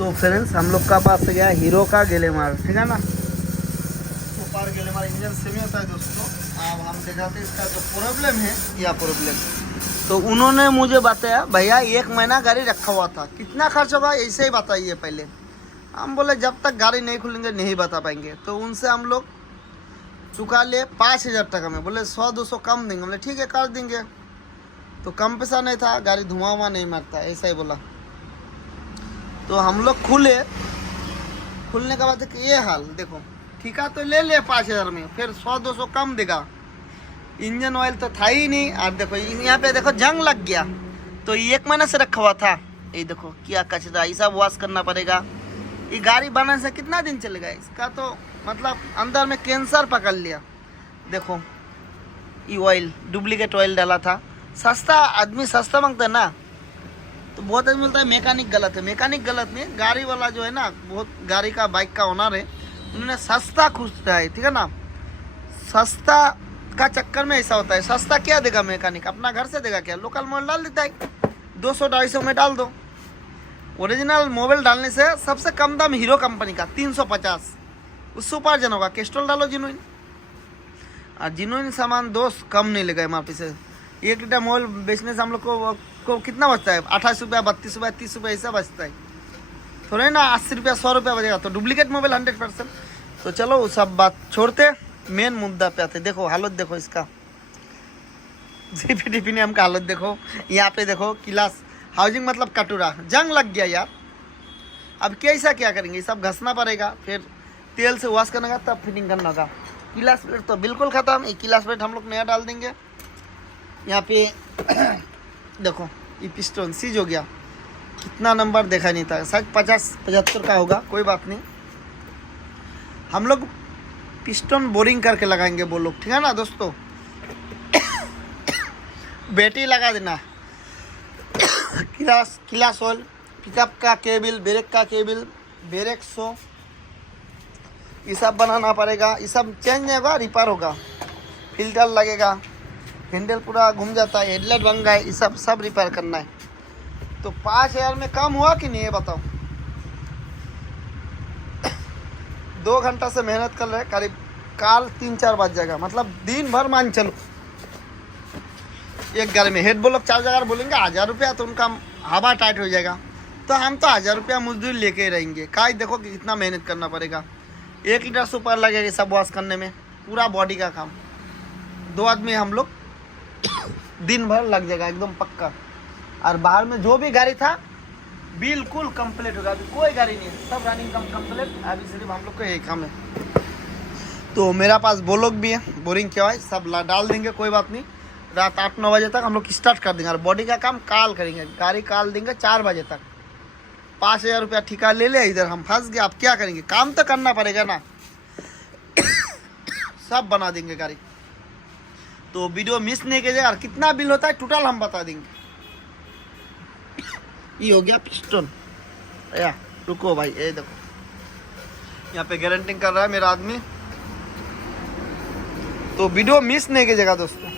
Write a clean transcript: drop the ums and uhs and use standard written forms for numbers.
तो फ्रेंड्स हम लोग का पास गया हीरो का गेलेमार, ठीक है ना। सुपर गेलेमार इंजन सेमी होता है दोस्तों। अब हम दिखाते हैं इसका जो प्रॉब्लम है, क्या प्रॉब्लम। तो उन्होंने मुझे बताया भैया 1 महीना गाड़ी रखा हुआ था, कितना खर्च होगा ऐसे ही बताइए पहले। हम बोले जब तक गाड़ी नहीं खुलेंगे नहीं बता पाएंगे। तो उनसे हम लोग चुका लिए 5,000 टका में। बोले 100-200 कम देंगे। बोले ठीक है कर देंगे। तो कम पैसा नहीं था, गाड़ी धुआं हुआ नहीं मारता, ऐसा ही बोला। तो हम लोग खुलने के बाद ये हाल देखो, ठिका तो ले 5,000 में, फिर 100-200 कम देगा। इंजन ऑयल तो था ही नहीं। और देखो यहाँ पे देखो जंग लग गया। तो 1 महीना से रखा हुआ था। ये देखो क्या कचरा, ये सब वॉश करना पड़ेगा। ये गाड़ी बनाने से कितना दिन चलेगा, इसका तो मतलब अंदर में कैंसर पकड़ लिया। देखो ये ऑयल डुप्लीकेट ऑयल डाला था। सस्ता आदमी सस्ता मांगता है ना, तो बहुत आदमी बोलता है मैकेनिक गलत है। मैकेनिक गलत नहीं, गाड़ी वाला जो है ना, बहुत गाड़ी का बाइक का ओनर है, उन्होंने सस्ता खोजता है, ठीक है ना। सस्ता का चक्कर में ऐसा होता है। सस्ता क्या देगा मैकेनिक, अपना घर से देगा क्या, लोकल मोबाइल डाल देता है, 200-250 में डाल दो। ओरिजिनल मोबाइल डालने से सबसे कम दाम हीरो कंपनी का 350, उससे ऊपर जन होगा। कैस्ट्रोल डालो जिनुइन, और जिनुइन सामान दोस्त कम नहीं लगा वहाँ से। 1 लीटर मोबाइल बेचने से हम लोग को कितना बचता है, 28 रुपया, 32 रुपया, 30 रुपया ऐसा बचता है। थोड़े ना 80 रुपया 100 रुपया बचेगा। तो डुप्लीकेट मोबाइल 100%। तो चलो वो सब बात छोड़ते, मेन मुद्दा पे आते। देखो हालत देखो इसका, जीपीडीपीएम का हालत देखो। यहाँ पे देखो क्लास हाउसिंग मतलब कटोरा, जंग लग गया यार। अब कैसा क्या करेंगे, सब घसना पड़ेगा, फिर तेल से वॉश करने का, तब फिटिंग करना होगा। क्लास प्लेट तो बिल्कुल ख़त्म। एक क्लास प्लेट हम लोग नया डाल देंगे। यहाँ पे देखो ये पिस्टन सीज हो गया, कितना नंबर देखा नहीं था, शायद 50-75 का होगा, कोई बात नहीं। हम लोग पिस्टन बोरिंग करके लगाएंगे वो लोग, ठीक है ना दोस्तों। बैटरी लगा देना, क्लास ऑयल, पिकअप का केबल, ब्रेक का केबल, ब्रेक शो, ये सब बनाना पड़ेगा। ये सब चेंज होगा, रिपेयर होगा, फिल्टर लगेगा, हैंडल पूरा घूम जाता है, हेडलाइट बन गया है, ये सब रिपेयर करना है। तो 5,000 में कम हुआ कि नहीं ये बताओ। 2 घंटा से मेहनत कर रहे, करीब काल 3-4 बज जाएगा, मतलब दिन भर मान चलो। एक गाड़ी में हेड बोलो 4 जगह बोलेंगे 1,000 रुपया, तो उनका हवा टाइट हो जाएगा। तो हम तो 1,000 रुपया मजदूरी लेके ही रहेंगे। काय देखो कि कितना मेहनत करना पड़ेगा। 1 लीटर से ऊपर लगेगा सब वॉश करने में, पूरा बॉडी का काम। 2 आदमी हम लोग दिन भर लग जाएगा एकदम पक्का। और बाहर में जो भी गाड़ी था बिल्कुल कंप्लीट होगा। अभी कोई गाड़ी नहीं है, सब रनिंग कंप्लीट। अभी सिर्फ हम लोग का यही काम है। तो मेरा पास वो लोग भी है, बोरिंग क्या है, सब डाल देंगे, कोई बात नहीं। रात 8-9 बजे तक हम लोग स्टार्ट कर देंगे, और बॉडी का काम काल करेंगे। गाड़ी काल देंगे 4 बजे तक। 5,000 रुपया ठिका ले ले, इधर हम फंस गए। आप क्या करेंगे, काम तो करना पड़ेगा ना। सब बना देंगे गाड़ी। तो वीडियो मिस नहीं कीजिएगा। और कितना बिल होता है टोटल हम बता देंगे। ये हो गया पिस्टन। या रुको भाई, ये देखो यहाँ पे गारंटिंग कर रहा है मेरा आदमी। तो वीडियो मिस नहीं कीजिएगा दोस्तों।